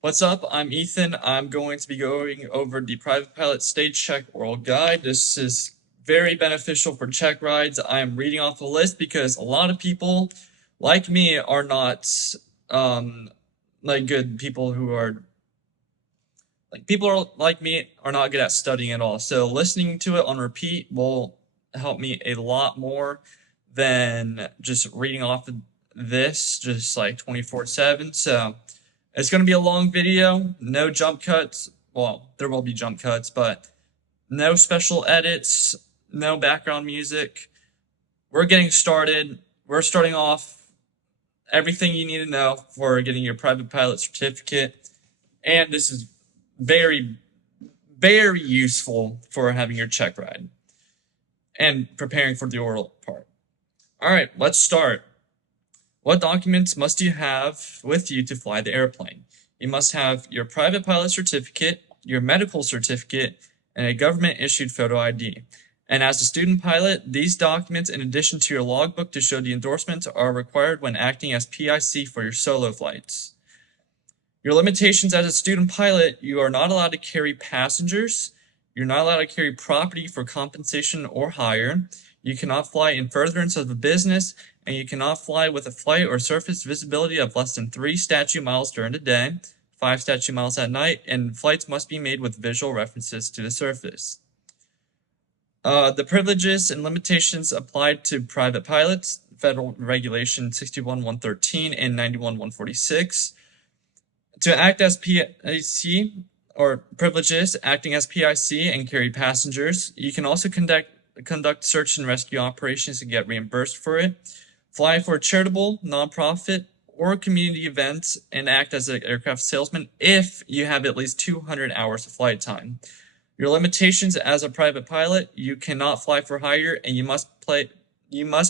What's up? I'm Ethan. I'm going to be going over the private pilot stage check oral guide. This is very beneficial for check rides. I am reading off the list because a lot of people like me are not like good people who are like me are not good at studying at all. So listening to it on repeat will help me a lot more than just reading off of this just like 24/7. So it's going to be a long video, no jump cuts. Well, there will be jump cuts, but no special edits, no background music. We're getting started. We're starting off everything you need to know for getting your private pilot certificate. And this is very, very useful for having your check ride and preparing for the oral part. All right, let's start. What documents must you have with you to fly the airplane? You must have your private pilot certificate, your medical certificate, and a government-issued photo ID. And as a student pilot, these documents, in addition to your logbook to show the endorsement, are required when acting as PIC for your solo flights. Your limitations as a student pilot: you are not allowed to carry passengers. You're not allowed to carry property for compensation or hire. You cannot fly in furtherance of a business, and you cannot fly with a flight or surface visibility of less than 3 statute miles during the day, 5 statute miles at night, and flights must be made with visual references to the surface. The privileges and limitations applied to private pilots: Federal Regulation 61-113 and 91-146. To act as PIC, or privileges, acting as PIC and carry passengers. You can also conduct search and rescue operations and get reimbursed for it. Fly for a charitable, nonprofit, or community events and act as an aircraft salesman if you have at least 200 hours of flight time. Your limitations as a private pilot: you cannot fly for hire, and you must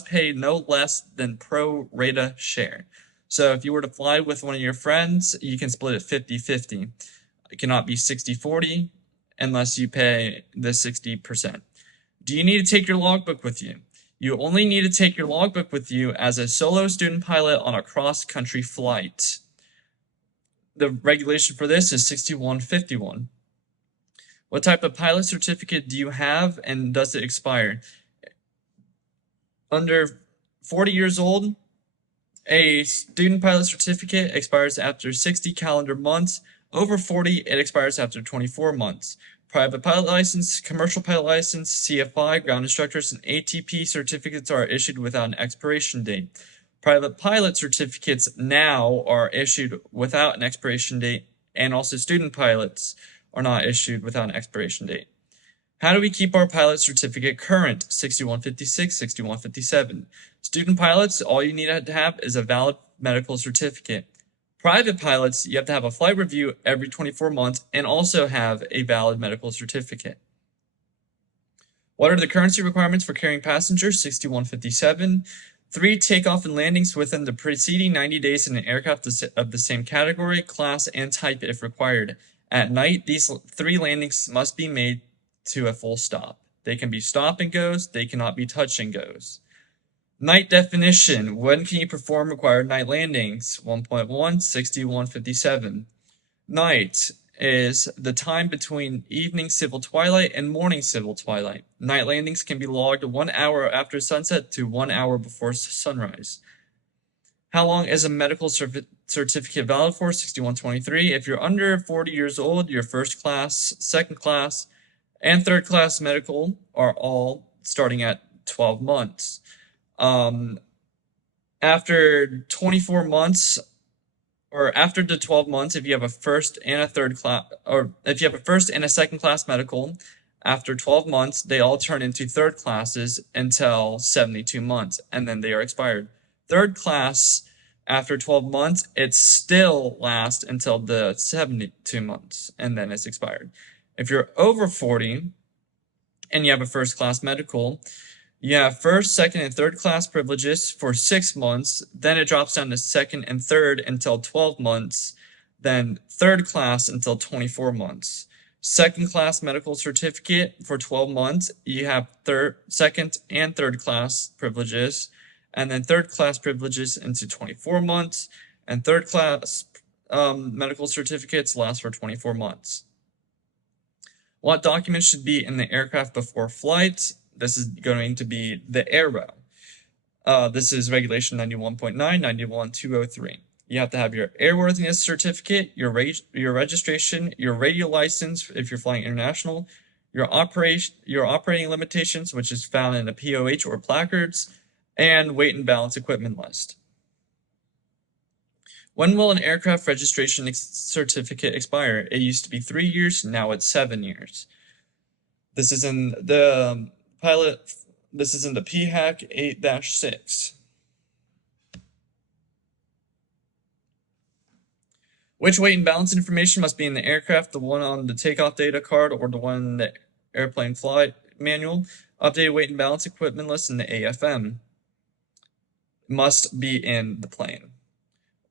pay no less than pro rata share. So if you were to fly with one of your friends, you can split it 50-50. It cannot be 60-40 unless you pay the 60%. Do you need to take your logbook with you? You only need to take your logbook with you as a solo student pilot on a cross-country flight. The regulation for this is 6151. What type of pilot certificate do you have, and does it expire? Under 40 years old, a student pilot certificate expires after 60 calendar months. Over 40, it expires after 24 months. Private pilot license, commercial pilot license, CFI, ground instructors, and ATP certificates are issued without an expiration date. Private pilot certificates now are issued without an expiration date, and also student pilots are not issued without an expiration date. How do we keep our pilot certificate current? 6156, 6157. Student pilots, all you need to have is a valid medical certificate. Private pilots, you have to have a flight review every 24 months and also have a valid medical certificate. What are the currency requirements for carrying passengers? 6157. 3 takeoff and landings within the preceding 90 days in an aircraft of the same category, class, and type if required. At night, these 3 landings must be made to a full stop. They can be stop and goes, they cannot be touch and goes. Night definition: when can you perform required night landings? 1.1, 6157. Night is the time between evening civil twilight and morning civil twilight. Night landings can be logged 1 hour after sunset to 1 hour before sunrise. How long is a medical certificate valid for? 6123. If you're under 40 years old, your first class, second class, and third class medical are all starting at 12 months. After 24 months, or after the 12 months, if you have a first and a third class, or if you have a first and a second class medical, after 12 months, they all turn into third classes until 72 months, and then they are expired. Third class, after 12 months, it still lasts until the 72 months, and then it's expired. If you're over 40 and you have a first class medical, you have first, second, and third class privileges for 6 months. Then it drops down to second and third until 12 months. Then third class until 24 months. Second class medical certificate for 12 months. You have second and third class privileges. And then third class privileges into 24 months. And third class medical certificates last for 24 months. What documents should be in the aircraft before flight? This is going to be the Aero. This is regulation 91.9, 91.203. You have to have your airworthiness certificate, your registration, your radio license if you're flying international, your operating limitations, which is found in a POH or placards, and weight and balance equipment list. When will an aircraft registration certificate expire? It used to be 3 years, now it's 7 years. This is in the This is in the PHAC 8-6. Which weight and balance information must be in the aircraft? The one on the takeoff data card or the one in the airplane flight manual? Updated weight and balance equipment list in the AFM must be in the plane.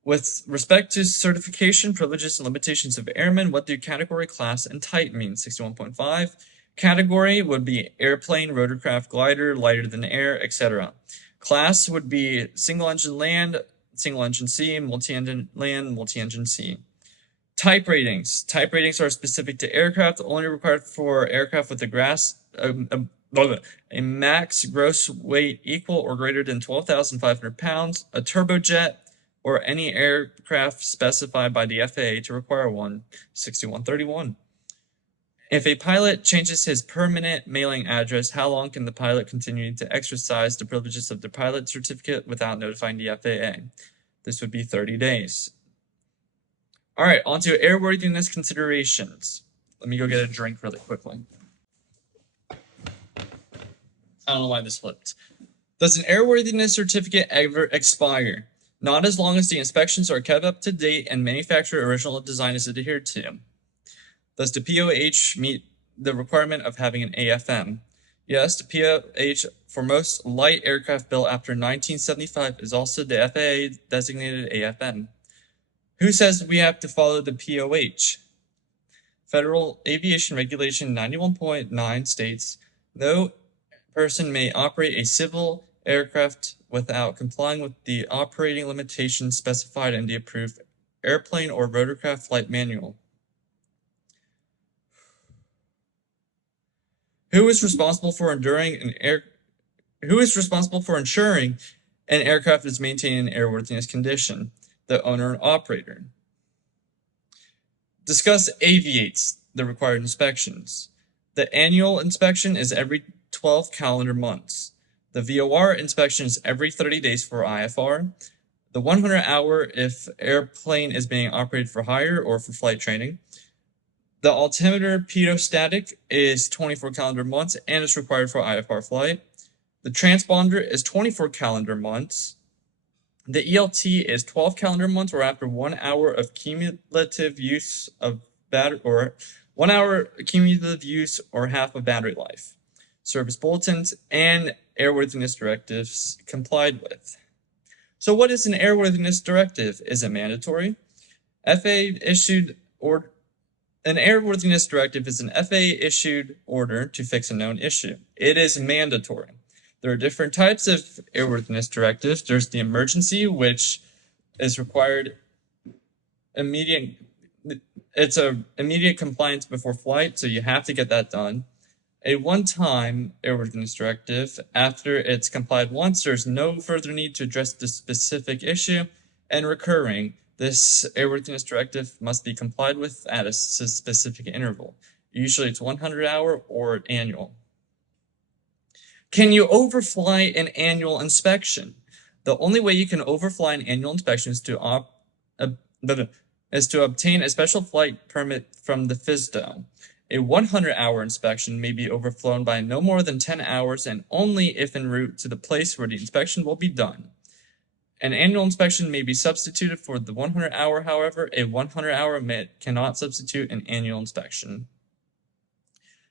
With respect to certification, privileges, and limitations of airmen, what do category, class, and type mean? 61.5. Category would be airplane, rotorcraft, glider, lighter than air, etc. Class would be single engine land, single engine sea, multi-engine land, multi-engine sea. Type ratings. Type ratings are specific to aircraft, only required for aircraft with a max gross weight equal or greater than 12,500 pounds, a turbojet, or any aircraft specified by the FAA to require one. 6131. If a pilot changes his permanent mailing address, how long can the pilot continue to exercise the privileges of the pilot certificate without notifying the FAA? This would be 30 days. All right, on to airworthiness considerations. Let me go get a drink really quickly. I don't know why this flipped. Does an airworthiness certificate ever expire? Not as long as the inspections are kept up to date and manufacturer original design is adhered to. Does the POH meet the requirement of having an AFM? Yes, the POH for most light aircraft built after 1975 is also the FAA designated AFM. Who says we have to follow the POH? Federal Aviation Regulation 91.9 states, no person may operate a civil aircraft without complying with the operating limitations specified in the approved airplane or rotorcraft flight manual. Who is responsible for ensuring an aircraft is maintained in airworthiness condition? The owner and operator. Discuss aviates, the required inspections. The annual inspection is every 12 calendar months. The VOR inspection is every 30 days for IFR. The 100-hour if airplane is being operated for hire or for flight training. The altimeter pedostatic is 24 calendar months and is required for IFR flight. The transponder is 24 calendar months. The ELT is 12 calendar months or after 1 hour of cumulative use of battery or 1 hour cumulative use or half of battery life. Service bulletins and airworthiness directives complied with. So what is an airworthiness directive? Is it mandatory? FAA issued or an airworthiness directive is an FAA issued order to fix a known issue. It is mandatory. There are different types of airworthiness directives. There's the emergency, which is required immediate compliance before flight, so you have to get that done. A one-time airworthiness directive, after it's complied once, there's no further need to address the specific issue. And recurring, this airworthiness directive must be complied with at a specific interval. Usually it's 100-hour or annual. Can you overfly an annual inspection? The only way you can overfly an annual inspection is to obtain a special flight permit from the FSDO. A 100-hour inspection may be overflown by no more than 10 hours and only if en route to the place where the inspection will be done. An annual inspection may be substituted for the 100-hour, however, a 100-hour cannot substitute an annual inspection.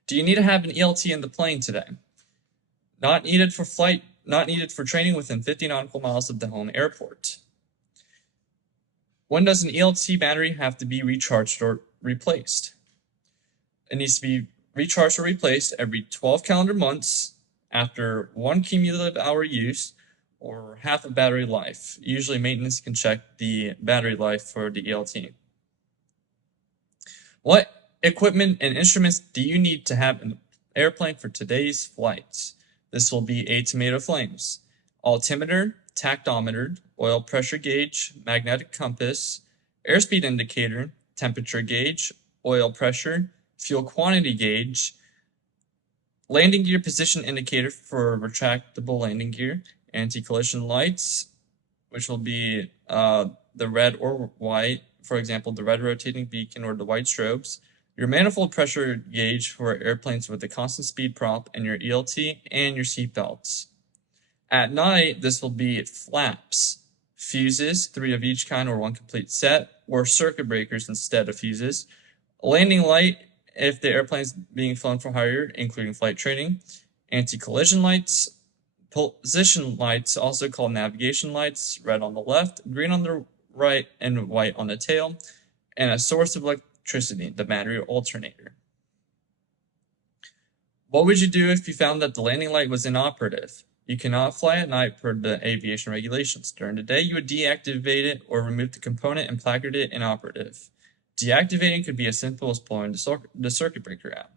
Do you need to have an ELT in the plane today? Not needed for flight, not needed for training within 50 nautical miles of the home airport. When does an ELT battery have to be recharged or replaced? It needs to be recharged or replaced every 12 calendar months after 1 cumulative hour use or half a battery life. Usually maintenance can check the battery life for the ELT. What equipment and instruments do you need to have in the airplane for today's flights? This will be a tomato flames, altimeter, tactometer, oil pressure gauge, magnetic compass, airspeed indicator, temperature gauge, oil pressure, fuel quantity gauge, landing gear position indicator for retractable landing gear, anti-collision lights, which will be the red or white, for example, the red rotating beacon or the white strobes, your manifold pressure gauge for airplanes with a constant speed prop, and your ELT and your seat belts. At night, this will be flaps, fuses, 3 of each kind or 1 complete set, or circuit breakers instead of fuses, a landing light if the airplane is being flown for hire, including flight training, anti-collision lights, position lights, also called navigation lights, red on the left, green on the right, and white on the tail, and a source of electricity, the battery alternator. What would you do if you found that the landing light was inoperative? You cannot fly at night per the aviation regulations. During the day, you would deactivate it or remove the component and placard it inoperative. Deactivating could be as simple as pulling the circuit breaker out.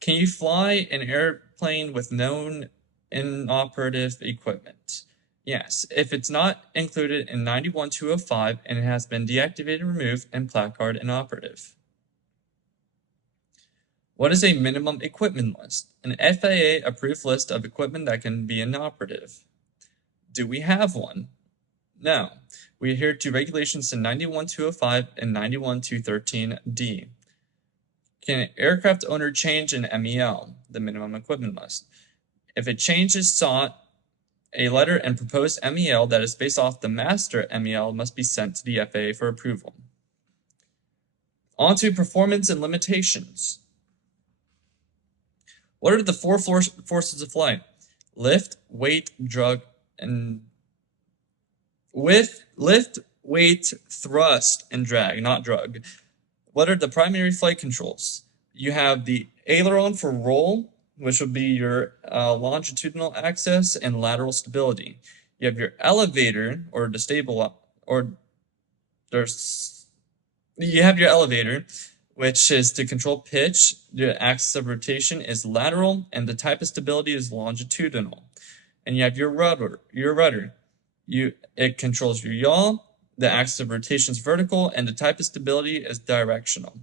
Can you fly an airplane with known inoperative equipment? Yes, if it's not included in 91205 and it has been deactivated, removed, and placard inoperative. What is a minimum equipment list? An FAA-approved list of equipment that can be inoperative. Do we have one? No. We adhere to regulations in 91205 and 91213D. Can an aircraft owner change an MEL, the minimum equipment list? If a change is sought, a letter and proposed MEL that is based off the master MEL must be sent to the FAA for approval. On to performance and limitations. What are the 4 forces of flight? Lift, weight, drag, and lift, weight, thrust, and drag, not drug. What are the primary flight controls? You have the aileron for roll, which will be your longitudinal axis and lateral stability. You have your elevator, or the you have your elevator, which is to control pitch. The axis of rotation is lateral, and the type of stability is longitudinal. And you have your rudder. It controls your yaw. The axis of rotation is vertical, and the type of stability is directional.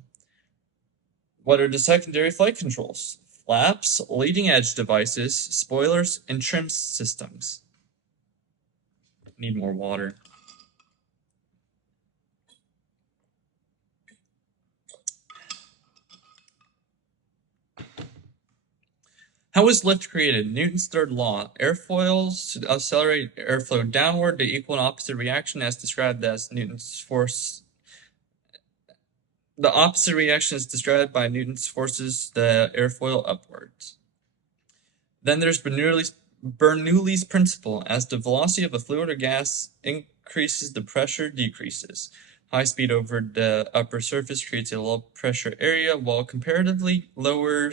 What are the secondary flight controls? Flaps, leading edge devices, spoilers, and trim systems. Need more water. How was lift created? Newton's third law. Airfoils accelerate airflow downward to equal and opposite reaction as described as Newton's force. The opposite reaction is described by Newton's forces the airfoil upwards. Then there's Bernoulli's principle. As the velocity of a fluid or gas increases, the pressure decreases. High speed over the upper surface creates a low pressure area, while comparatively lower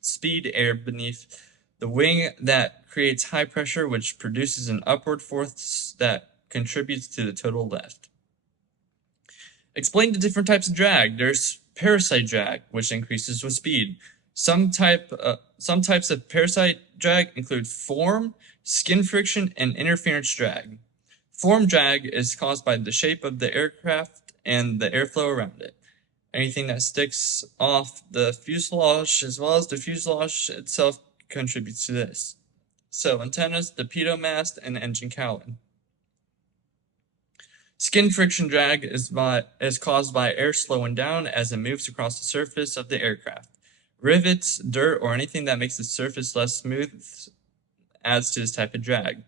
speed air beneath the wing that creates high pressure, which produces an upward force that contributes to the total lift. Explain the different types of drag. There's parasite drag, which increases with speed. Some types of parasite drag include form, skin friction, and interference drag. Form drag is caused by the shape of the aircraft and the airflow around it. Anything that sticks off the fuselage as well as the fuselage itself contributes to this. So antennas, the pitot mast, and engine cowling. Skin friction drag is caused by air slowing down as it moves across the surface of the aircraft. Rivets, dirt, or anything that makes the surface less smooth adds to this type of drag.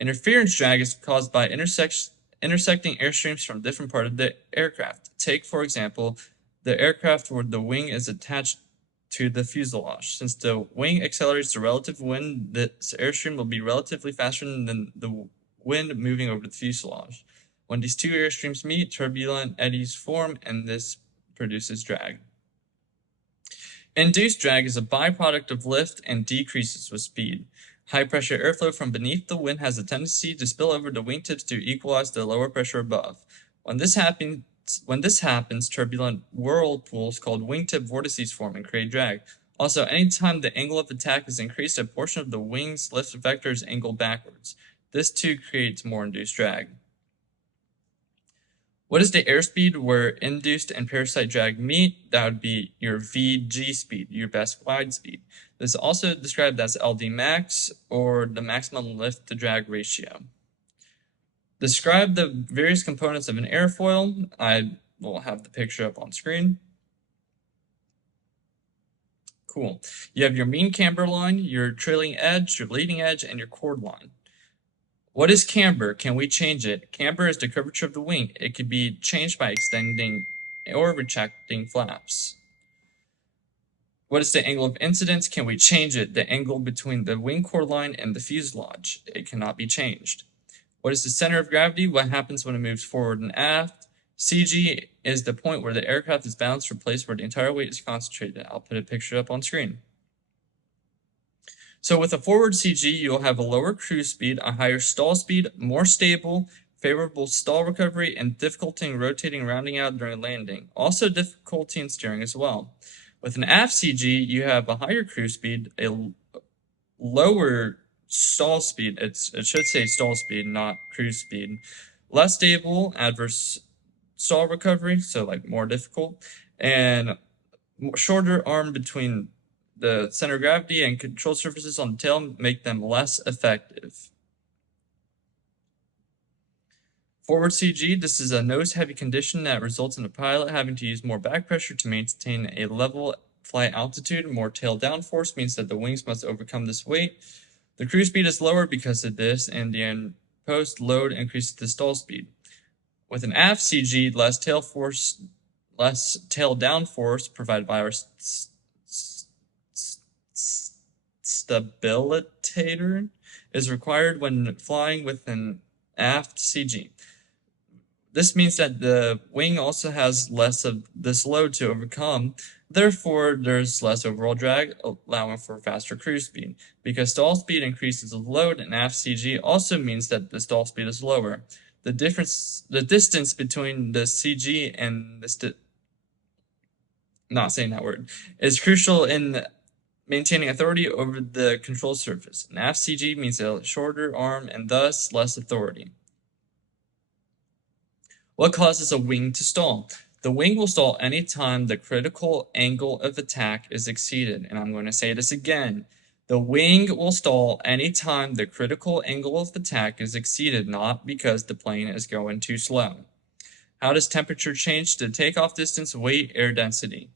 Interference drag is caused by intersecting airstreams from different parts of the aircraft. Take, for example, the aircraft where the wing is attached to the fuselage. Since the wing accelerates the relative wind, this airstream will be relatively faster than the wind moving over the fuselage. When these two airstreams meet, turbulent eddies form, and this produces drag. Induced drag is a byproduct of lift and decreases with speed. High pressure airflow from beneath the wing has a tendency to spill over the wingtips to equalize the lower pressure above. When this happens, turbulent whirlpools called wingtip vortices form and create drag. Also, anytime the angle of attack is increased, a portion of the wing's lift vector is angled backwards. This too creates more induced drag. What is the airspeed where induced and parasite drag meet? That would be your VG speed, your best glide speed. This is also described as LD max, or the maximum lift to drag ratio. Describe the various components of an airfoil. I will have the picture up on screen. Cool. You have your mean camber line, your trailing edge, your leading edge, and your chord line. What is camber? Can we change it? Camber is the curvature of the wing. It can be changed by extending or retracting flaps. What is the angle of incidence? Can we change it? The angle between the wing chord line and the fuselage. It cannot be changed. What is the center of gravity? What happens when it moves forward and aft? CG is the point where the aircraft is balanced or placed where the entire weight is concentrated. I'll put a picture up on screen. So with a forward CG, you'll have a lower cruise speed, a higher stall speed, more stable, favorable stall recovery, and difficulty in rotating and rounding out during landing. Also difficulty in steering as well. With an aft CG, you have a higher cruise speed, a lower stall speed. It should say stall speed, not cruise speed. Less stable, adverse stall recovery, so like more difficult, and shorter arm between the center of gravity and control surfaces on the tail make them less effective. Forward CG, this is a nose-heavy condition that results in the pilot having to use more back pressure to maintain a level flight altitude. More tail downforce means that the wings must overcome this weight. The cruise speed is lower because of this, and the imposed load increases the stall speed. With an aft CG, less tail downforce provided by our stabilitator is required when flying with an aft CG. This means that the wing also has less of this load to overcome. Therefore, there's less overall drag, allowing for faster cruise speed. Because stall speed increases the load, an aft CG also means that the stall speed is lower. The distance between the CG and the is crucial in maintaining authority over the control surface. An aft CG means a shorter arm and thus less authority. What causes a wing to stall? The wing will stall anytime the critical angle of attack is exceeded. And I'm going to say this again. The wing will stall anytime the critical angle of attack is exceeded, not because the plane is going too slow. How does temperature change the takeoff distance, weight, air density?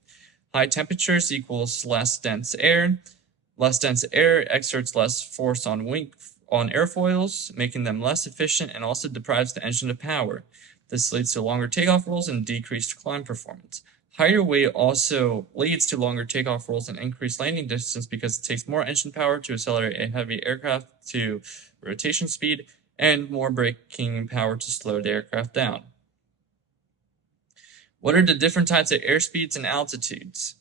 High temperatures equals less dense air. Less dense air exerts less force on airfoils, making them less efficient and also deprives the engine of power. This leads to longer takeoff rolls and decreased climb performance. Higher weight also leads to longer takeoff rolls and increased landing distance because it takes more engine power to accelerate a heavy aircraft to rotation speed and more braking power to slow the aircraft down. What are the different types of airspeeds and altitudes?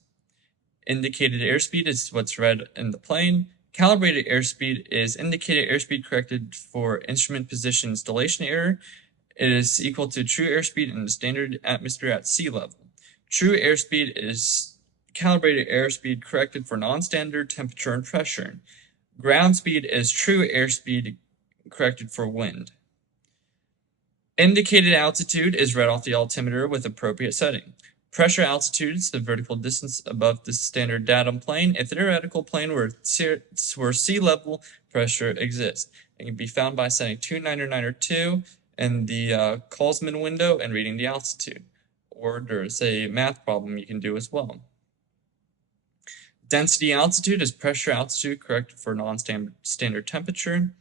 Indicated airspeed is what's read in the plane. Calibrated airspeed is indicated airspeed corrected for instrument position installation error. It is equal to true airspeed in the standard atmosphere at sea level. True airspeed is calibrated airspeed corrected for non-standard temperature and pressure. Ground speed is true airspeed corrected for wind. Indicated altitude is read off the altimeter with appropriate setting. Pressure altitude is the vertical distance above the standard datum plane, a theoretical plane where sea level pressure exists. It can be found by setting 2992 in the Kalsman window and reading the altitude. Or there's a math problem you can do as well. Density altitude is pressure altitude corrected for non-standard temperature.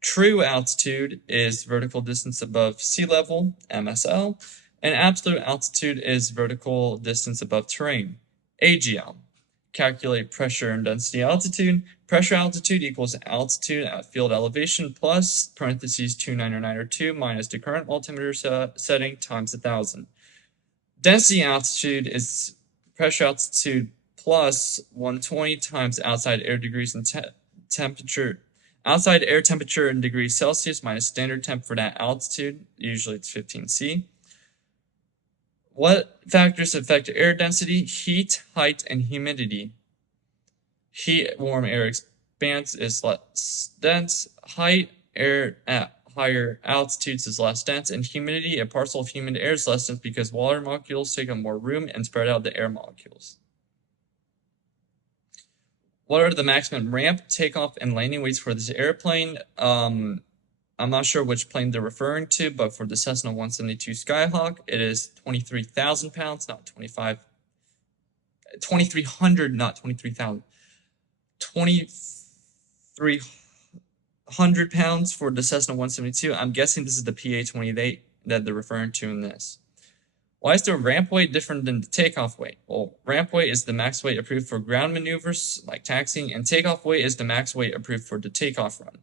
True altitude is vertical distance above sea level, MSL, and absolute altitude is vertical distance above terrain, AGL. Calculate pressure and density altitude. Pressure altitude equals altitude at field elevation plus parentheses 2992 minus the current altimeter setting times 1,000. Density altitude is pressure altitude plus 120 times outside air degrees and temperature Outside air temperature in degrees Celsius minus standard temp for that altitude. Usually it's 15 C. What factors affect air density? Heat, height, and humidity. Heat, warm air expanse is less dense. Height, air at higher altitudes is less dense. And humidity, a parcel of humid air is less dense because water molecules take up more room and spread out the air molecules. What are the maximum ramp, takeoff, and landing weights for this airplane? I'm not sure which plane they're referring to, but for the Cessna 172 Skyhawk, it is 23,000 pounds, not 2,300, not 23,000. 2,300 pounds for the Cessna 172. I'm guessing this is the PA-28 that they're referring to in this. Why is the ramp weight different than the takeoff weight? Well, ramp weight is the max weight approved for ground maneuvers like taxiing, and takeoff weight is the max weight approved for the takeoff run.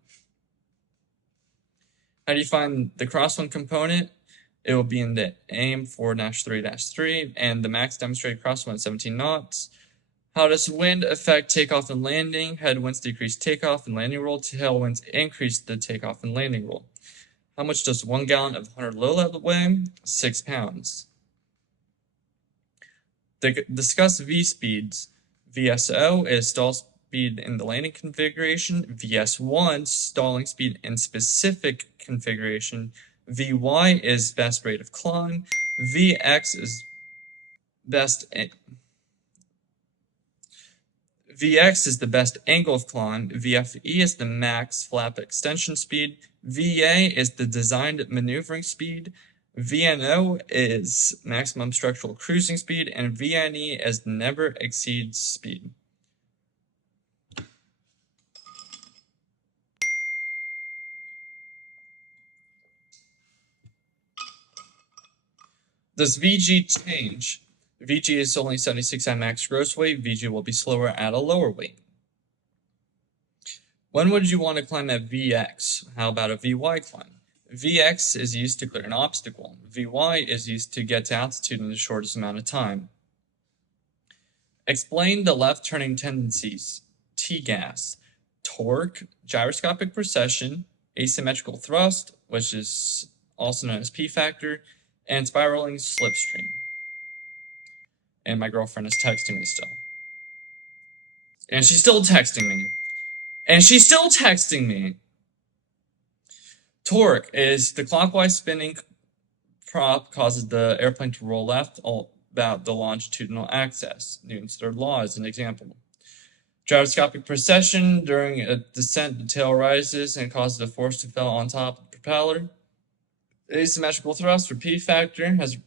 How do you find the crosswind component? It will be in the AIM 4-3-3, and the max demonstrated crosswind 17 knots. How does wind affect takeoff and landing? Headwinds decrease takeoff and landing roll. Tailwinds increase the takeoff and landing roll. How much does 1 gallon of 100 low level weigh? 6 pounds. Discuss V-speeds. VSO is stall speed in the landing configuration. VS1, stalling speed in specific configuration. VY is best rate of climb. VX is VX is the best angle of climb. VFE is the max flap extension speed. VA is the designed maneuvering speed. VNO is maximum structural cruising speed, and VNE is never exceeds speed. Does VG change? VG is only 76 at max gross weight. VG will be slower at a lower weight. When would you want to climb at VX? How about a VY climb? VX is used to clear an obstacle. VY is used to get to altitude in the shortest amount of time. Explain the left turning tendencies. T-gas. Torque, gyroscopic precession, asymmetrical thrust, which is also known as P factor, and spiraling slipstream. And my girlfriend is texting me still. And she's still texting me. And she's still texting me. Torque is the clockwise spinning prop causes the airplane to roll left about the longitudinal axis. Newton's third law is an example. Gyroscopic precession, during a descent, the tail rises and causes the force to fall on top of the propeller. Asymmetrical thrust, or P factor, has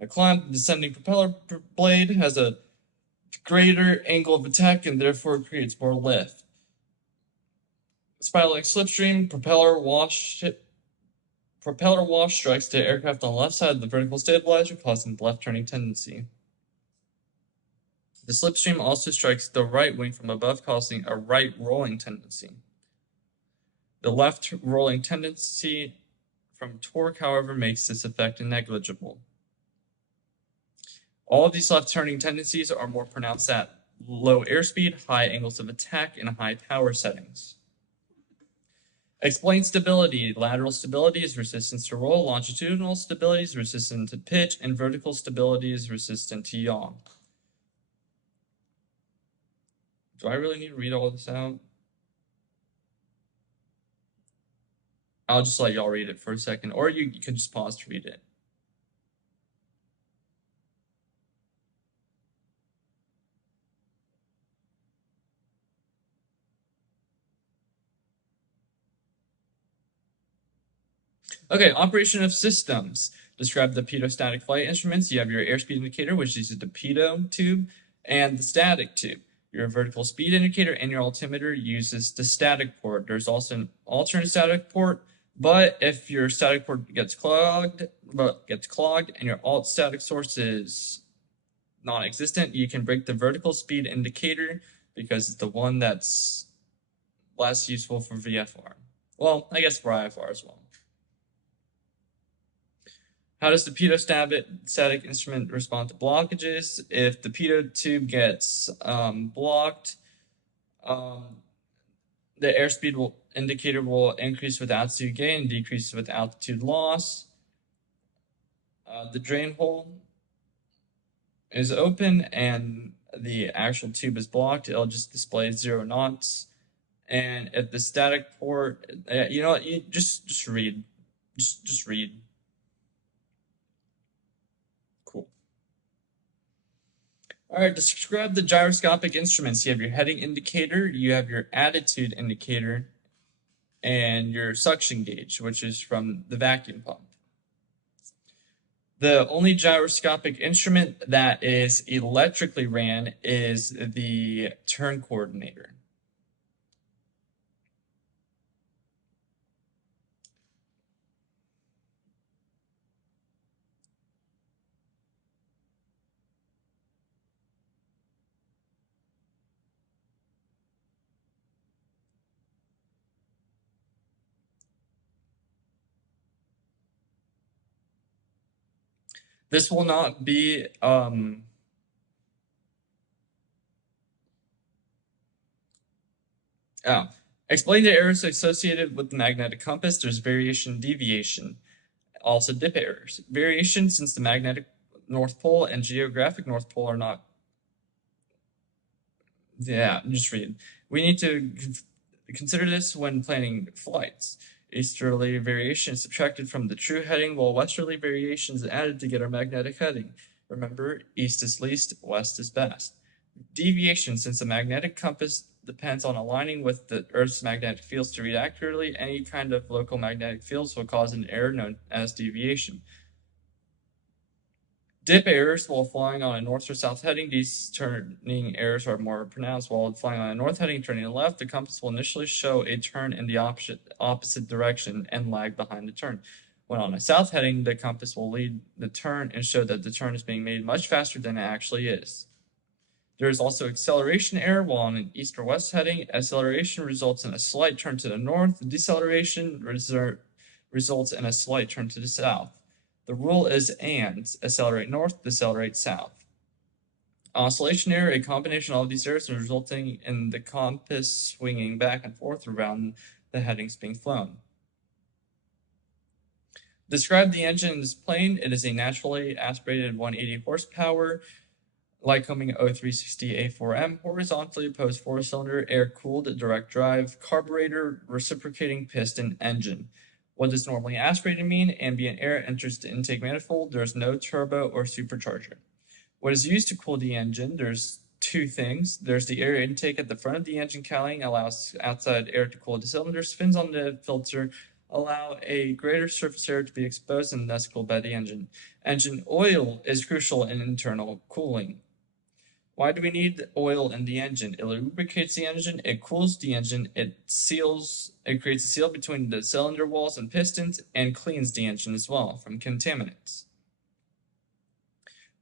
a climb. The descending propeller blade has a greater angle of attack and therefore creates more lift. Spiraling slipstream, propeller wash strikes the aircraft on the left side of the vertical stabilizer, causing the left turning tendency. The slipstream also strikes the right wing from above, causing a right rolling tendency. The left rolling tendency from torque, however, makes this effect negligible. All of these left turning tendencies are more pronounced at low airspeed, high angles of attack, and high power settings. Explain stability. Lateral stability is resistant to roll, longitudinal stability is resistant to pitch, and vertical stability is resistant to yaw. Do I really need to read all this out? I'll just let y'all read it for a second, or you can just pause to read it. Okay, operation of systems. Describe the pitot-static flight instruments. You have your airspeed indicator, which uses the pitot tube, and the static tube. Your vertical speed indicator and your altimeter uses the static port. There's also an alternate static port, but if your static port gets clogged and your alt static source is non-existent, you can break the vertical speed indicator because it's the one that's less useful for VFR. Well, I guess for IFR as well. How does the pitot-static instrument respond to blockages? If the pitot tube gets blocked, the the airspeed indicator will increase with altitude gain and decrease with altitude loss. The drain hole is open and the actual tube is blocked. It'll just display 0 knots. And if the static port, you know what, you just read. Just read. Cool. All right, describe the gyroscopic instruments. You have your heading indicator, you have your attitude indicator, and your suction gauge, which is from the vacuum pump. The only gyroscopic instrument that is electrically ran is the turn coordinator. This will not be explain the errors associated with the magnetic compass. There's variation, deviation, also dip errors. Variation, since the magnetic North Pole and geographic North Pole are not. Yeah, just read. We need to consider this when planning flights. Easterly variation is subtracted from the true heading, while westerly variation is added to get our magnetic heading. Remember, east is least, west is best. Deviation, since the magnetic compass depends on aligning with the Earth's magnetic fields to read accurately, any kind of local magnetic fields will cause an error known as deviation. Dip errors, while flying on a north or south heading, these turning errors are more pronounced. While flying on a north heading turning left, the compass will initially show a turn in the opposite direction and lag behind the turn. When on a south heading, the compass will lead the turn and show that the turn is being made much faster than it actually is. There is also acceleration error. While on an east or west heading, acceleration results in a slight turn to the north. Deceleration results in a slight turn to the south. The rule is AND, accelerate north, decelerate south. Oscillation error, a combination of all of these errors resulting in the compass swinging back and forth around the headings being flown. Describe the engine in this plane. It is a naturally aspirated 180 horsepower Lycoming 0360A4M, horizontally opposed 4-cylinder, air-cooled, direct drive, carburetor, reciprocating piston engine. What does normally aspirated mean? Ambient air enters the intake manifold. There's no turbo or supercharger. What is used to cool the engine? There's two things. There's the air intake at the front of the engine cowling, allows outside air to cool the cylinders. Fins on the filter allow a greater surface area to be exposed and thus cooled by the engine. Engine oil is crucial in internal cooling. Why do we need oil in the engine? It lubricates the engine, it cools the engine, it creates a seal between the cylinder walls and pistons, and cleans the engine as well from contaminants.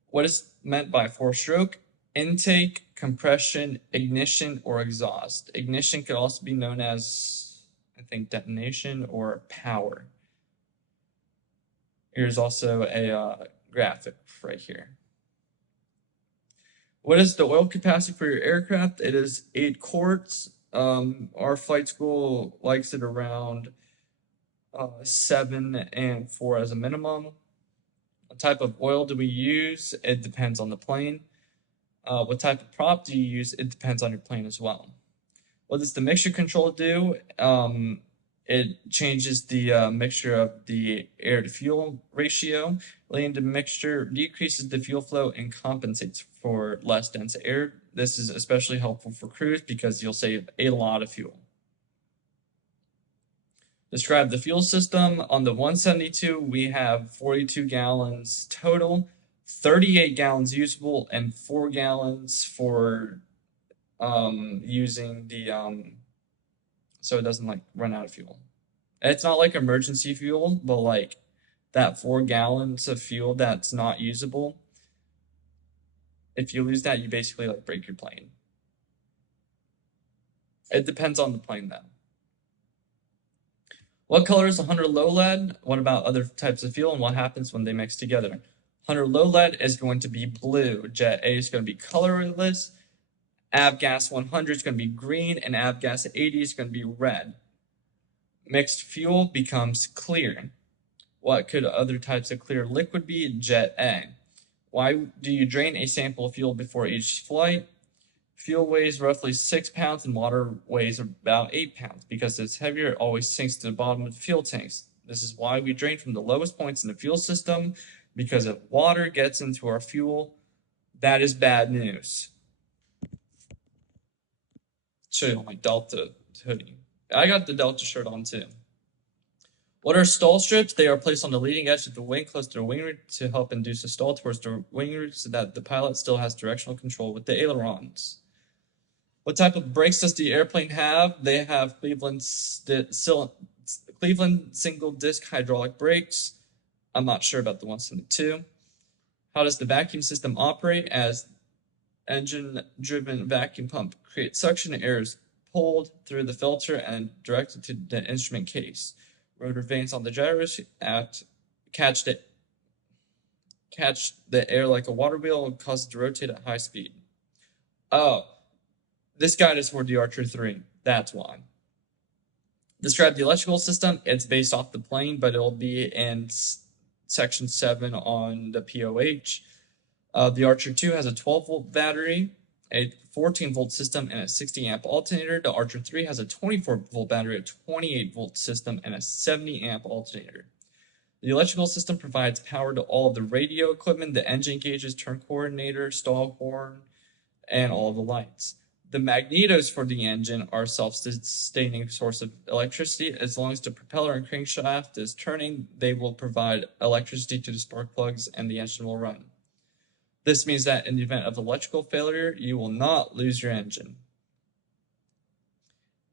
What is meant by four-stroke? Intake, compression, ignition, or exhaust. Ignition could also be known as, I think, detonation or power. Here's also a graphic right here. What is the oil capacity for your aircraft? It is 8 quarts. Our flight school likes it around 7 and 4 as a minimum. What type of oil do we use? It depends on the plane. What type of prop do you use? It depends on your plane as well. What does the mixture control do? It changes the mixture of the air to fuel ratio. Letting the mixture decreases the fuel flow and compensates for less dense air. This is especially helpful for crews because you'll save a lot of fuel. Describe the fuel system. On the 172, we have 42 gallons total, 38 gallons usable, and 4 gallons for using the so it doesn't like run out of fuel. It's not like emergency fuel, but like that 4 gallons of fuel that's not usable, if you lose that, you basically like break your plane. It depends on the plane though. What color is 100 low lead? What about other types of fuel, and what happens when they mix together? 100 low lead is going to be blue. Jet A is going to be colorless. Avgas 100 is going to be green, and Avgas 80 is going to be red. Mixed fuel becomes clear. What could other types of clear liquid be? Jet A. Why do you drain a sample of fuel before each flight? Fuel weighs roughly 6 pounds and water weighs about 8 pounds. Because it's heavier, it always sinks to the bottom of the fuel tanks. This is why we drain from the lowest points in the fuel system, because if water gets into our fuel, that is bad news. Show you my Delta hoodie. I got the Delta shirt on too. What are stall strips? They are placed on the leading edge of the wing close to the wing root to help induce a stall towards the wing root so that the pilot still has directional control with the ailerons. What type of brakes does the airplane have? They have Cleveland single disc hydraulic brakes. I'm not sure about the 172. How does the vacuum system operate? As engine-driven vacuum pump creates suction, air is pulled through the filter and directed to the instrument case. Rotor vanes on the gyros catch the air like a water wheel and cause it to rotate at high speed. Oh, this guide is for the Archer 3. That's why. Describe the electrical system. It's based off the plane, but it'll be in section 7 on the POH. The Archer 2 has a 12-volt battery, a 14-volt system, and a 60-amp alternator. The Archer 3 has a 24-volt battery, a 28-volt system, and a 70-amp alternator. The electrical system provides power to all of the radio equipment, the engine gauges, turn coordinator, stall horn, and all the lights. The magnetos for the engine are a self-sustaining source of electricity. As long as the propeller and crankshaft is turning, they will provide electricity to the spark plugs and the engine will run. This means that in the event of electrical failure, you will not lose your engine.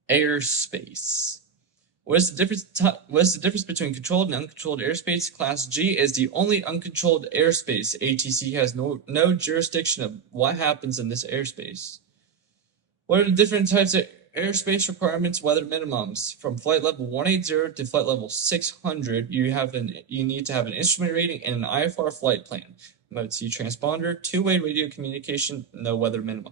Airspace. What is the difference between controlled and uncontrolled airspace? Class G is the only uncontrolled airspace. ATC has no jurisdiction of what happens in this airspace. What are the different types of airspace requirements, weather minimums? From flight level 180 to flight level 600, you need to have an instrument rating and an IFR flight plan. Mode C transponder, two-way radio communication, no weather minimum.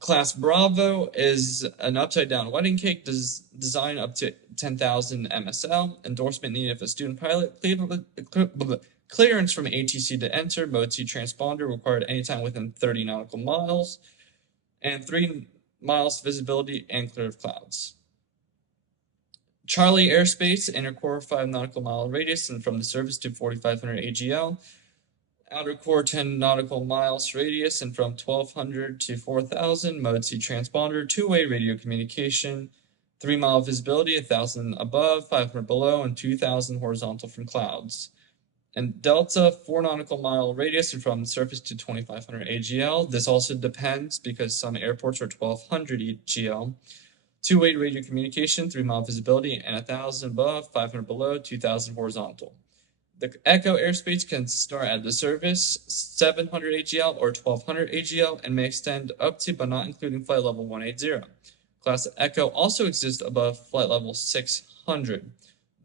Class Bravo is an upside-down wedding cake, design up to 10,000 MSL, endorsement needed if a student pilot, clearance from ATC to enter, mode C transponder required anytime within 30 nautical miles, and 3 miles visibility and clear of clouds. Charlie Airspace, inner core 5 nautical mile radius and from the surface to 4,500 AGL. Outer core 10 nautical miles radius and from 1,200 to 4,000. Mode C transponder, two-way radio communication, 3 mile visibility, 1,000 above, 500 below, and 2,000 horizontal from clouds. And Delta, 4 nautical mile radius and from the surface to 2,500 AGL. This also depends because some airports are 1,200 AGL. Two-way radio communication, 3 mile visibility, and 1,000 above, 500 below, 2,000 horizontal. The Echo airspace can start at the surface, 700 AGL or 1,200 AGL, and may extend up to but not including flight level 180. Class Echo also exists above flight level 600.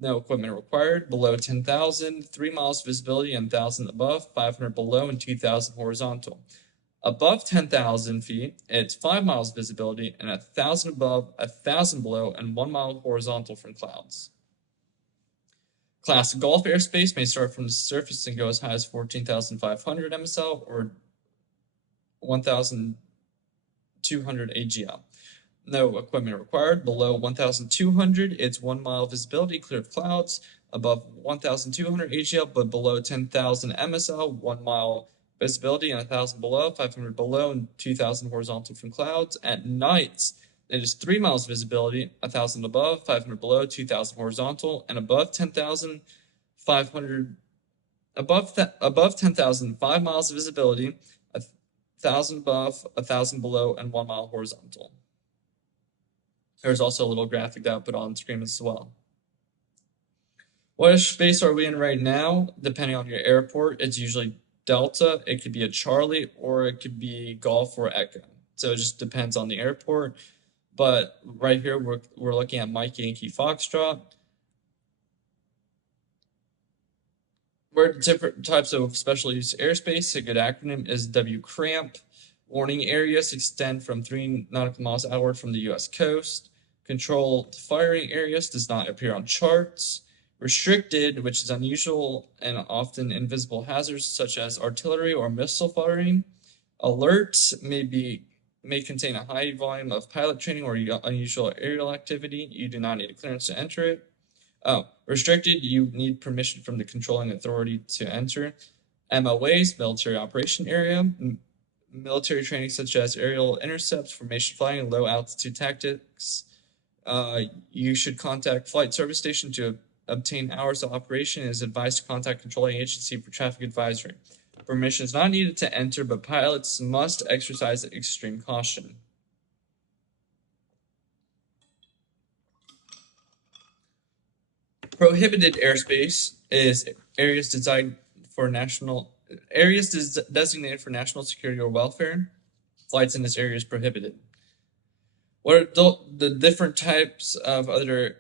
No equipment required. Below 10,000, 3 miles visibility and 1,000 above, 500 below, and 2,000 horizontal. Above 10,000 feet, it's 5 miles visibility and 1,000 above, 1,000 below, and 1 mile horizontal from clouds. Class Golf airspace may start from the surface and go as high as 14,500 MSL or 1,200 AGL. No equipment required. Below 1,200, it's 1 mile visibility, clear of clouds. Above 1,200 AGL, but below 10,000 MSL, 1 mile visibility and 1,000 below, 500 below, and 2,000 horizontal from clouds. At night, it is 3 miles visibility, 1,000 above, 500 below, 2,000 horizontal, and above 10,000, 500 above 10,000, 5 miles visibility, 1,000 above, 1,000 below, and 1 mile horizontal. There's also a little graphic that I put on screen as well. What airspace are we in right now? Depending on your airport, it's usually Delta. It could be a Charlie, or it could be Golf or Echo. So it just depends on the airport. But right here, we're looking at Mike Yankee Foxtrot. Where different types of special use airspace, a good acronym is WCRAMP, Warning areas extend from 3 nautical miles outward from the U.S. coast. Controlled firing areas does not appear on charts. Restricted, which is unusual and often invisible hazards such as artillery or missile firing. Alert may contain a high volume of pilot training or unusual aerial activity. You do not need a clearance to enter it. Restricted, you need permission from the controlling authority to enter. MOAs, military operation area. Military training such as aerial intercepts, formation flying, low altitude tactics. You should contact flight service station to obtain hours of operation. It is advised to contact controlling agency for traffic advisory. Permission is not needed to enter, but pilots must exercise extreme caution. Prohibited airspace is areas designated for national security or welfare. Flights in this area is prohibited. What are the different types of other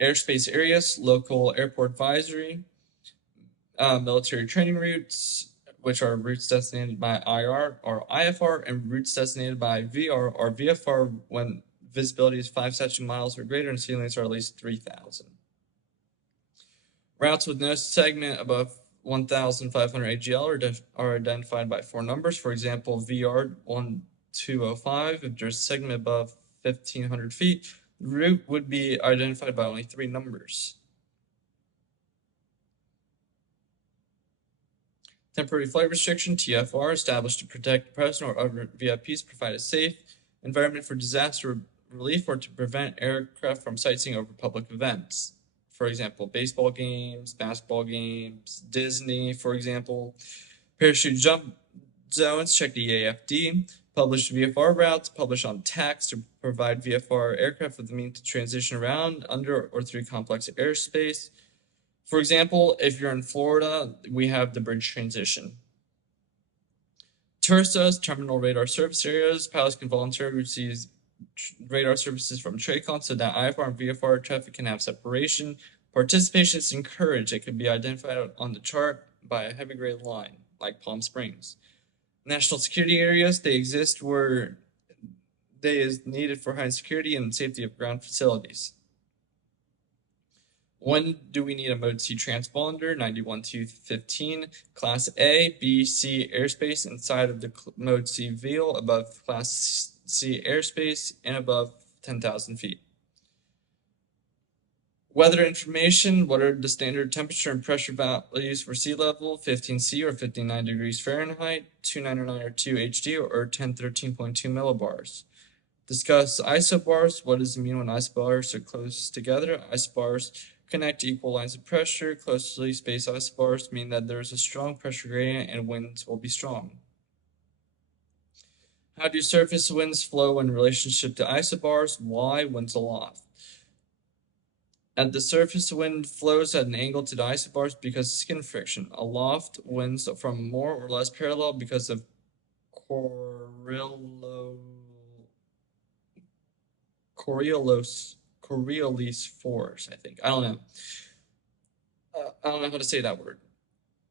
airspace areas? Local airport advisory, military training routes, which are routes designated by IR or IFR, and routes designated by VR or VFR when visibility is 5 miles or greater and ceilings are at least 3,000. Routes with no segment above 1,500 AGL are identified by 4 numbers. For example, VR 1205, if there's a segment above 1,500 feet, the route would be identified by only 3 numbers. Temporary flight restriction, TFR, established to protect the president or other VIPs, provide a safe environment for disaster relief or to prevent aircraft from sightseeing over public events. For example, baseball games, basketball games, Disney, for example. Parachute jump zones, check the AFD. Published VFR routes, published on TACs to provide VFR aircraft with the means to transition around, under, or through complex airspace. For example, if you're in Florida, we have the bridge transition. TERSAs, terminal radar service areas. Pilots can voluntarily receive radar services from TRACON so that IFR and VFR traffic can have separation. Participation is encouraged. It can be identified on the chart by a heavy gray line, like Palm Springs. National security areas, they exist where they is needed for high security and safety of ground facilities. When do we need a Mode C transponder? 91-215, Class A, B, C airspace inside of the Mode C veil, above Class C airspace, and above 10,000 feet. Weather information, what are the standard temperature and pressure values for sea level? 15C or 59 degrees Fahrenheit, 299 or 2 HD, or 1013.2 millibars. Discuss isobars. What does it mean when isobars are close together? Isobars connect equal lines of pressure. Closely spaced isobars mean that there is a strong pressure gradient and winds will be strong. How do surface winds flow in relationship to isobars? Why winds aloft? At the surface, wind flows at an angle to the isobars because of skin friction. Aloft, winds from more or less parallel because of Coriolis force, I think. I don't know. I don't know how to say that word.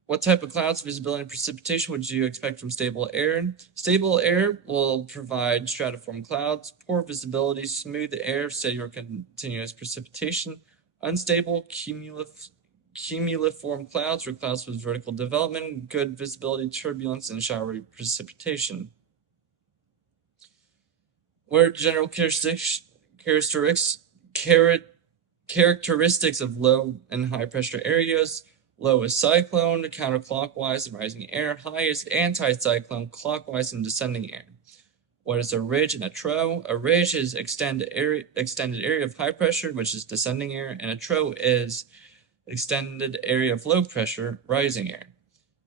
What type of clouds, visibility, and precipitation would you expect from stable air? Stable air will provide stratiform clouds, poor visibility, smooth air, steady or continuous precipitation. Unstable cumuliform clouds or clouds with vertical development, good visibility, turbulence, and showery precipitation. What are general characteristics of low and high pressure areas? Low is cyclone, counterclockwise and rising air. High is anticyclone, clockwise and descending air. What is a ridge and a trough? A ridge is extended area of high pressure, which is descending air, and a trough is extended area of low pressure, rising air.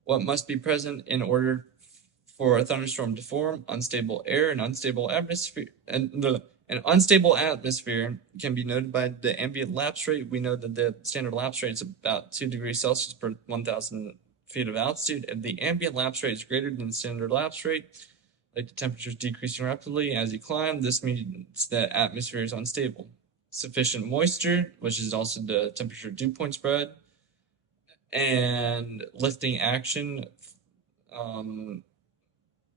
What must be present in order for a thunderstorm to form? Unstable air and unstable atmosphere. An unstable atmosphere can be noted by the ambient lapse rate. We know that the standard lapse rate is about 2 degrees Celsius per 1,000 feet of altitude. If the ambient lapse rate is greater than the standard lapse rate, like the temperature is decreasing rapidly as you climb, this means that atmosphere is unstable. Sufficient moisture, which is also the temperature dew point spread, and lifting action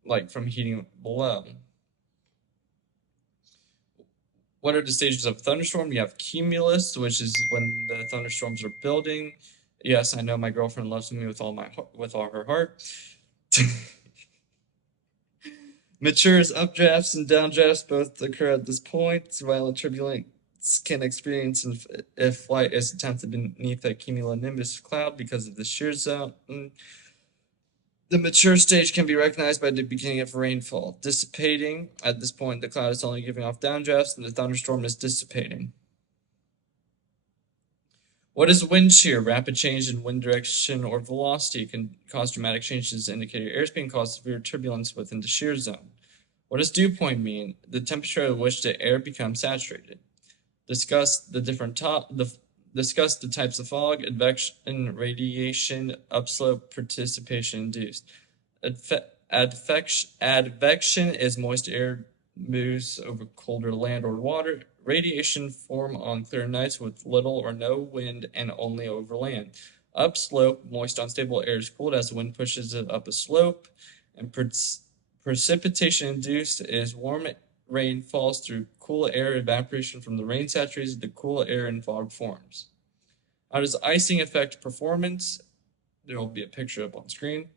like from heating below. What are the stages of a thunderstorm? You have cumulus, which is when the thunderstorms are building. Yes, I know my girlfriend loves me with all her heart. Matures updrafts and downdrafts both occur at this point. Violent turbulence can experience if flight is attempted beneath a cumulonimbus cloud because of the shear zone. The mature stage can be recognized by the beginning of rainfall. Dissipating, at this point the cloud is only giving off downdrafts and the thunderstorm is dissipating. What is wind shear? Rapid change in wind direction or velocity can cause dramatic changes indicating airspeed and cause severe turbulence within the shear zone. What does dew point mean? The temperature at which the air becomes saturated. Discuss the types of fog, advection, radiation, upslope, precipitation induced. Advection is moist air moves over colder land or water. Radiation form on clear nights with little or no wind and only over land. Upslope, moist unstable air is cooled as the wind pushes it up a slope. And precipitation induced is warm rain falls through cool air evaporation from the rain saturates the cool air and fog forms. How does icing affect performance? There will be a picture up on screen.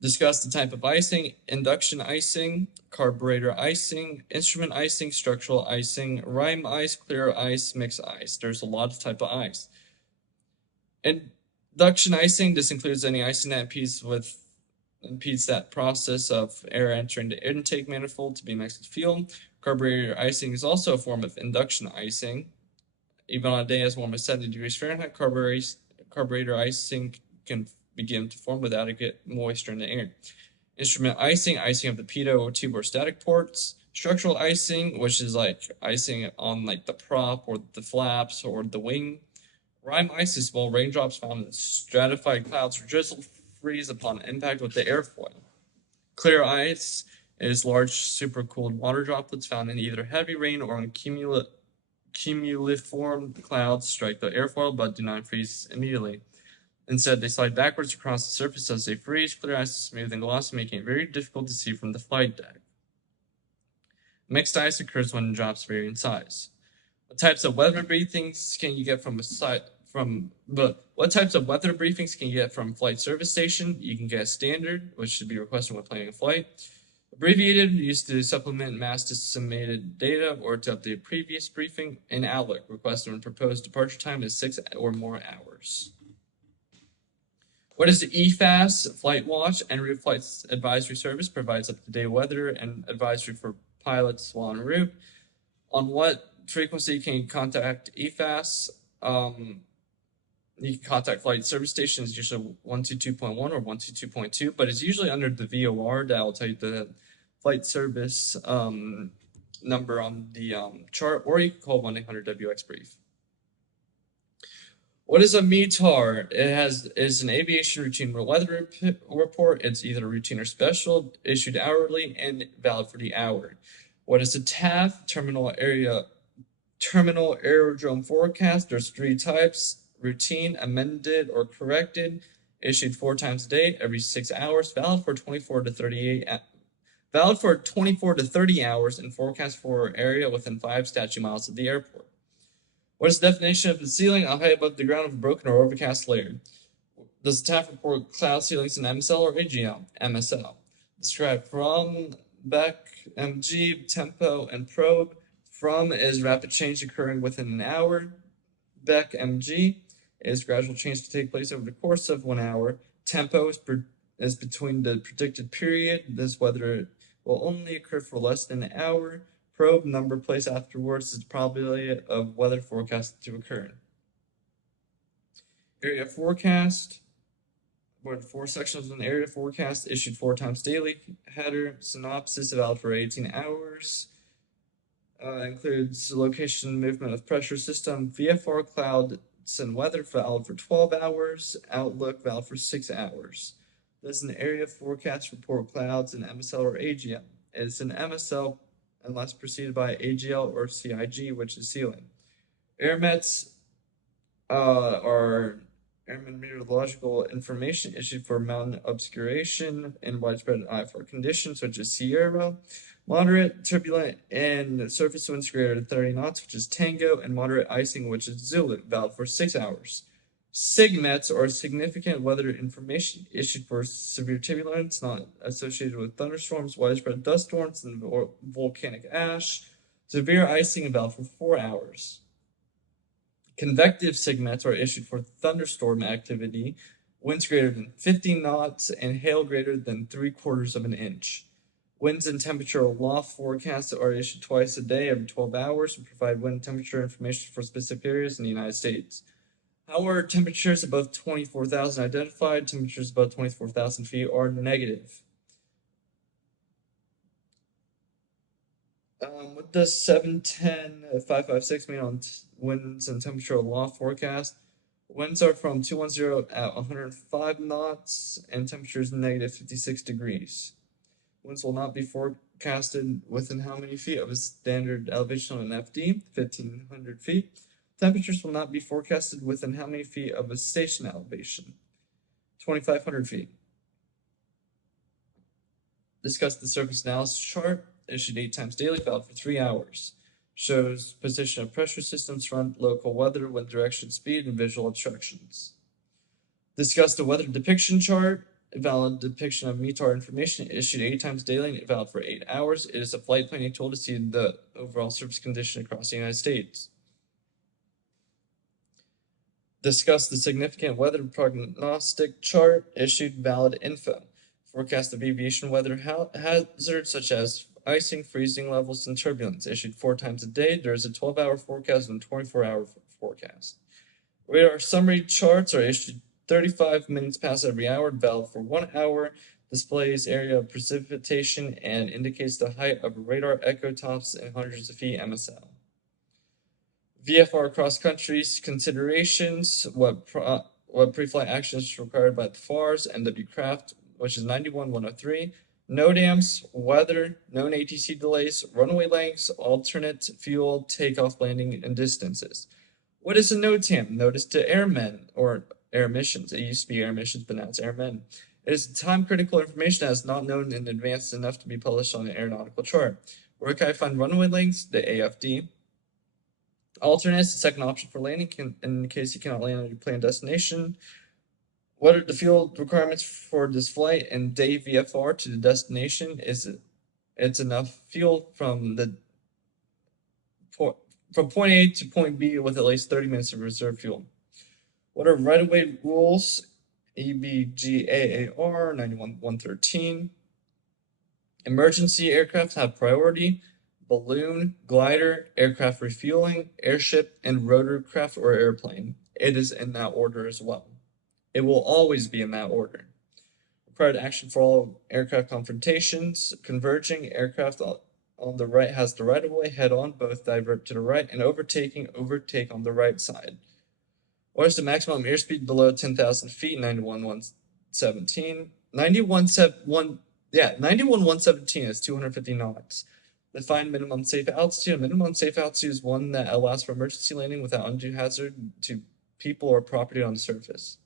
Discuss the type of icing: induction icing, carburetor icing, instrument icing, structural icing, rime ice, clear ice, mix ice. There's a lot of type of ice. Induction icing, this includes any icing that impedes that process of air entering the intake manifold to be mixed with fuel. Carburetor icing is also a form of induction icing. Even on a day as warm as 70 degrees Fahrenheit, carburetor icing can begin to form with adequate moisture in the air. Instrument icing, icing of the pitot, tube, or static ports. Structural icing, which is like icing on like the prop or the flaps or the wing. Rime ice is small raindrops found in stratified clouds or drizzle freeze upon impact with the airfoil. Clear ice is large supercooled water droplets found in either heavy rain or in cumuliform clouds strike the airfoil but do not freeze immediately. Instead, they slide backwards across the surface as they freeze. Clear ice is smooth and glossy, making it very difficult to see from the flight deck. Mixed ice occurs when drops vary in size. What types of weather briefings can you get from what types of weather briefings can you get from flight service station? You can get standard, which should be requested when planning a flight. Abbreviated, used to supplement mass estimated data or to update previous briefing. And outlook, requested when proposed departure time is 6 or more hours. What is the EFAS? Flight Watch en route flights advisory service provides up-to-date weather and advisory for pilots while en route. On what frequency can you contact EFAS? You can contact flight service stations, usually 122.1 or 122.2, but it's usually under the VOR that will tell you the flight service number on the chart, or you can call 1-800-WX-BRIEF. What is a METAR? It is an aviation routine weather report. It's either routine or special, issued hourly, and valid for the hour. What is a TAF? Terminal aerodrome forecast. There's 3 types: routine, amended, or corrected. Issued 4 times a day, every 6 hours. Valid for 24 to 30 hours, and forecast for area within 5 statute miles of the airport. What is the definition of the ceiling? A height above the ground of a broken or overcast layer. Does the TAF report cloud ceilings in MSL or AGL? MSL. Describe from, Beck, MG, tempo, and probe. From is rapid change occurring within an hour. Beck, MG is gradual change to take place over the course of 1 hour. Tempo is between the predicted period. This weather will only occur for less than an hour. Probe, number placed afterwards, is the probability of weather forecast to occur. Area forecast. What 4 sections of an area forecast, issued 4 times daily. Header, synopsis, valid for 18 hours. Includes location, movement of pressure system. VFR, clouds and weather, valid for 12 hours. Outlook, valid for 6 hours. Does an area forecast report clouds in MSL or AGL? It's an MSL unless preceded by AGL or CIG, which is ceiling. Air mets are airman meteorological information issued for mountain obscuration and widespread IFR conditions, such as Sierra. Moderate, turbulent, and surface winds greater than 30 knots, which is Tango, and moderate icing, which is Zulu, valid for 6 hours. SIGMETs, or significant weather information issued for severe turbulence not associated with thunderstorms, widespread dust storms, and volcanic ash. Severe icing, valid for 4 hours. Convective SIGMETs are issued for thunderstorm activity, winds greater than 50 knots, and hail greater than 3/4 of an inch. Winds and temperature aloft forecasts are issued twice a day, every 12 hours, and provide wind temperature information for specific areas in the United States. However, temperatures above 24,000 identified, temperatures above 24,000 feet are negative. What does 710.556 mean on winds and temperature aloft forecast? Winds are from 210 at 105 knots, and temperatures negative 56 degrees. Winds will not be forecasted within how many feet of a standard elevation on an FD? 1,500 feet. Temperatures will not be forecasted within how many feet of a station elevation? 2,500 feet. Discuss the surface analysis chart, issued 8 times daily, valid for 3 hours. Shows position of pressure systems, front, local weather, wind direction, speed, and visual obstructions. Discuss the weather depiction chart, valid depiction of METAR information, issued 8 times daily, and valid for 8 hours. It is a flight planning tool to see the overall surface condition across the United States. Discuss the significant weather prognostic chart, issued valid info. Forecast of aviation weather hazards such as icing, freezing levels, and turbulence, issued 4 times a day. There is a 12-hour forecast and 24-hour forecast. Radar summary charts are issued 35 minutes past every hour, valid for 1 hour. Displays area of precipitation and indicates the height of radar echo tops in hundreds of feet MSL. VFR cross countries considerations, what pre-flight actions required by the FARs, NW craft, which is 91-103, NODAMs, weather, known ATC delays, runway lengths, alternate fuel, takeoff, landing, and distances. What is a NOTAM? Notice to airmen, or air missions. It used to be air missions, but now it's airmen. It is time-critical information that is not known in advance enough to be published on an aeronautical chart. Where can I find runway lengths? The AFD. Alternates, the second option for landing, in case you cannot land on your planned destination. What are the fuel requirements for this flight and day VFR to the destination? It's enough fuel from point A to point B with at least 30 minutes of reserve fuel. What are right-of-way rules? EBGAAR 91-113. Emergency aircraft have priority. Balloon, glider, aircraft refueling, airship, and rotorcraft or airplane. It is in that order as well. It will always be in that order. Required action for all aircraft confrontations. Converging aircraft on the right has the right of way, head on, both divert to the right, and overtake on the right side. What is the maximum airspeed below 10,000 feet? 91-117. 91-117 is 250 knots. Define minimum safe altitude. A minimum safe altitude is one that allows for emergency landing without undue hazard to people or property on the surface.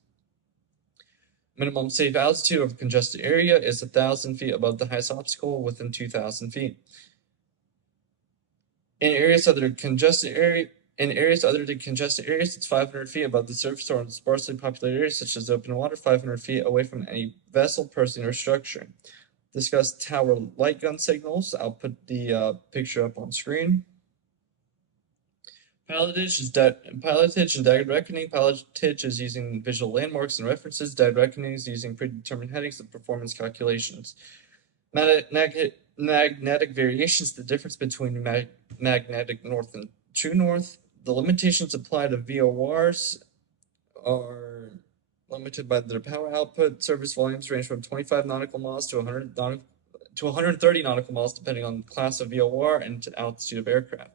Minimum safe altitude of a congested area is 1,000 feet above the highest obstacle within 2,000 feet. In areas other than congested areas, it's 500 feet above the surface or in sparsely populated areas such as open water, 500 feet away from any vessel, person, or structure. Discuss tower light gun signals. I'll put the picture up on screen. Pilotage and data reckoning. Pilotage is using visual landmarks and references. Data reckoning is using predetermined headings and performance calculations. Magnetic variations, the difference between magnetic north and true north. The limitations applied to VORs are limited by their power output. Service volumes range from 25 nautical miles to 130 nautical miles, depending on the class of VOR and altitude of aircraft.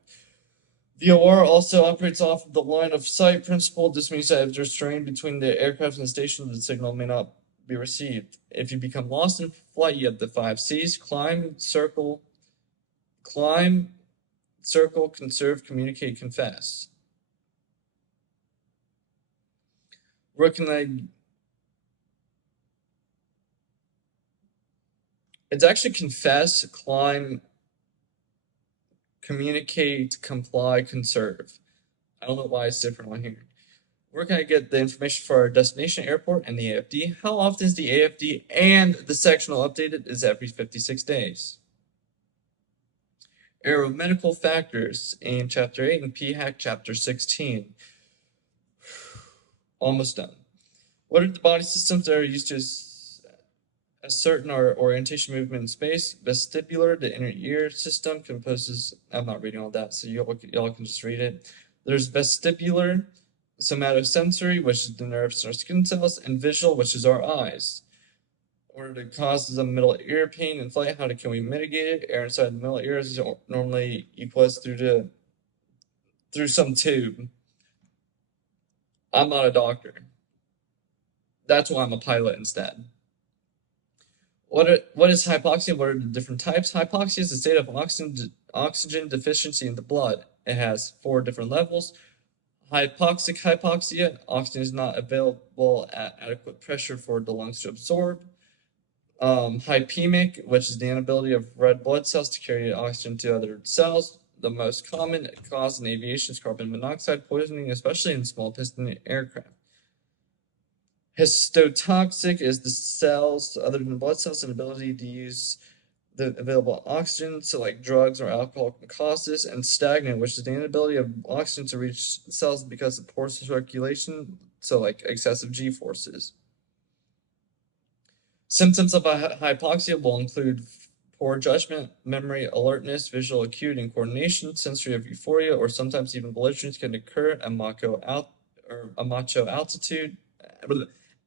VOR also operates off of the line of sight principle. This means that if there's strain between the aircraft and the station, the signal may not be received. If you become lost in flight, you have the 5 C's: climb, circle, conserve, communicate, confess. Where can I? It's actually confess, climb, communicate, comply, conserve. I don't know why it's different on here. Where can I get the information for our destination airport and the AFD? How often is the AFD and the sectional updated? Is every 56 days. Aeromedical factors in Chapter 8 and PHAC Chapter 16. Almost done. What are the body systems that are used to ascertain our orientation movement in space? Vestibular, the inner ear system composes, I'm not reading all that, so y'all can just read it. There's vestibular, somatosensory, which is the nerves in our skin cells, and visual, which is our eyes. What are the causes of middle ear pain in flight? How can we mitigate it? Air inside the middle ear is normally equalized through some tube. I'm not a doctor. That's why I'm a pilot instead. What is hypoxia? What are the different types? Hypoxia is a state of oxygen deficiency in the blood. It has 4 different levels. Hypoxic hypoxia, oxygen is not available at adequate pressure for the lungs to absorb. Hypemic, which is the inability of red blood cells to carry oxygen to other cells. The most common cause in aviation is carbon monoxide poisoning, especially in small piston aircraft. Histotoxic is the cells other than blood cells' inability to use the available oxygen, so like drugs or alcohol can cause this. And stagnant, which is the inability of oxygen to reach cells because of poor circulation, so like excessive G forces. Symptoms of hypoxia will include poor judgment, memory, alertness, visual acuity and coordination, sensory of euphoria, or sometimes even belligerence can occur at macho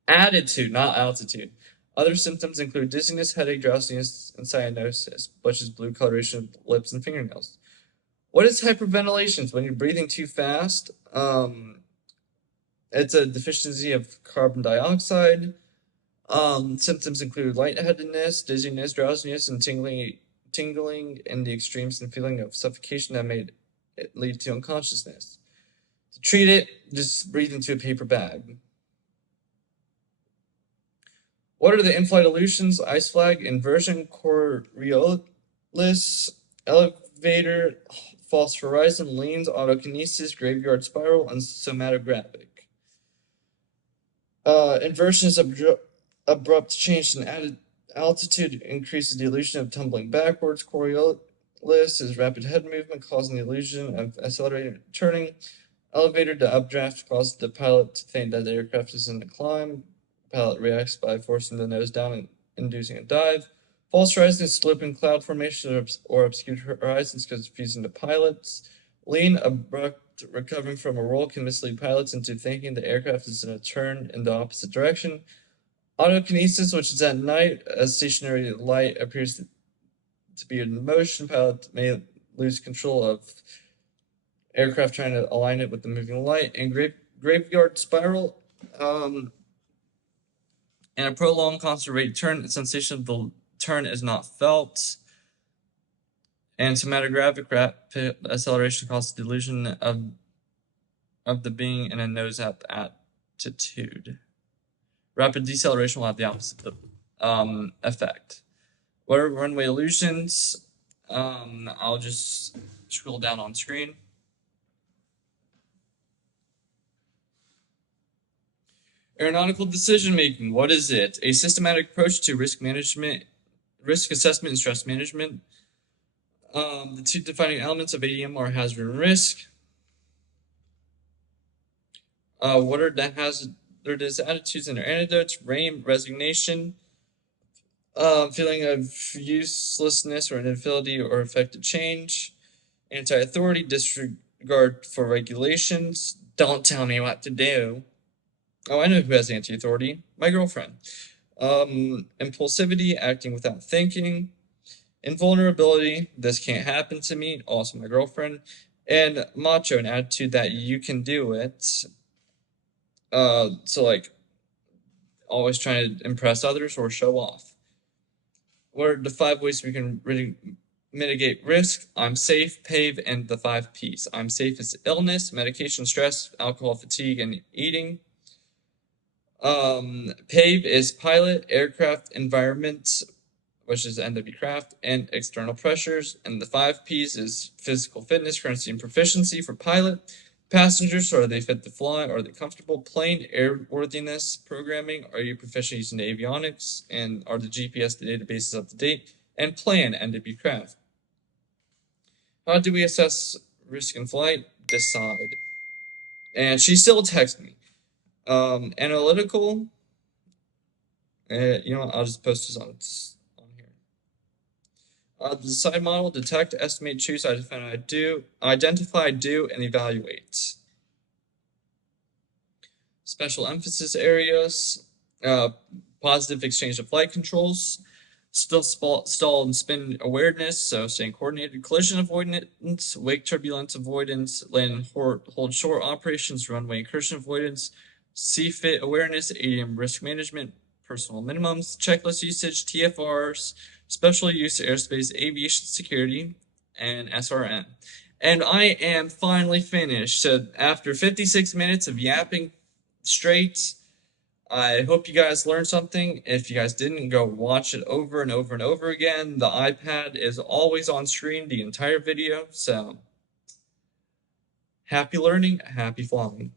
attitude, not altitude. Other symptoms include dizziness, headache, drowsiness, and cyanosis, which is blue coloration of lips and fingernails. What is hyperventilation? It's when you're breathing too fast. It's a deficiency of carbon dioxide. Symptoms include lightheadedness, dizziness, drowsiness, and tingling in the extremes and feeling of suffocation that may lead to unconsciousness. To treat it, just breathe into a paper bag. What are the in-flight illusions? Ice flag, inversion, Coriolis, elevator, false horizon, lanes, autokinesis, graveyard spiral, and somatographic. Inversion is abrupt change in altitude increases the illusion of tumbling backwards. Coriolis is rapid head movement causing the illusion of accelerated turning. Elevator, the updraft causes the pilot to think that the aircraft is in a climb. Pilot reacts by forcing the nose down and inducing a dive. False horizon is sloping cloud formation or obscured horizons confusing the pilots. Lean, abrupt recovering from a roll can mislead pilots into thinking the aircraft is in a turn in the opposite direction. Autokinesis, which is at night, as stationary light appears to be in motion, pilot may lose control of aircraft trying to align it with the moving light. And graveyard spiral, in a prolonged constant rate turn, the sensation of the turn is not felt. And somatographic rapid acceleration causes the illusion of the being in a nose up attitude. Rapid deceleration will have the opposite effect. What are runway illusions? I'll just scroll down on screen. Aeronautical decision making. What is it? A systematic approach to risk management, risk assessment, and stress management. The 2 defining elements of ADM are hazard and risk. What are the hazardous attitudes and their antidotes? RAIM, resignation, feeling of uselessness or inability or effective change. Anti-authority, disregard for regulations. Don't tell me what to do. Oh, I know who has anti-authority. My girlfriend. Impulsivity, acting without thinking. Invulnerability, this can't happen to me. Also my girlfriend. And macho, an attitude that you can do it. So like always trying to impress others or show off. What are the 5 ways we can really mitigate risk? I'm safe, PAVE, and the 5 Ps. I'm safe is illness, medication, stress, alcohol, fatigue, and eating. PAVE is pilot, aircraft environment, which is NW craft, and external pressures. And the 5 P's is physical fitness, currency, and proficiency for pilot. Passengers, are they fit to fly? Are they comfortable? Plane airworthiness programming, are you proficient using the avionics? And are the GPS databases up to date? And plan NW craft. How do we assess risk in flight? Decide. And she still texts me. Analytical. You know what? I'll just post this on here. The decide model: detect, estimate, choose, identify, do, and evaluate. Special emphasis areas: positive exchange of flight controls, still stall and spin awareness, so staying coordinated, collision avoidance, wake turbulence avoidance, land and hold short operations, runway incursion avoidance, CFIT awareness, ADM risk management, personal minimums, checklist usage, TFRs, special use airspace, aviation security, and SRM. And I am finally finished. So after 56 minutes of yapping straight, I hope you guys learned something. If you guys didn't, go watch it over and over and over again. The iPad is always on screen the entire video, so happy learning, happy flying.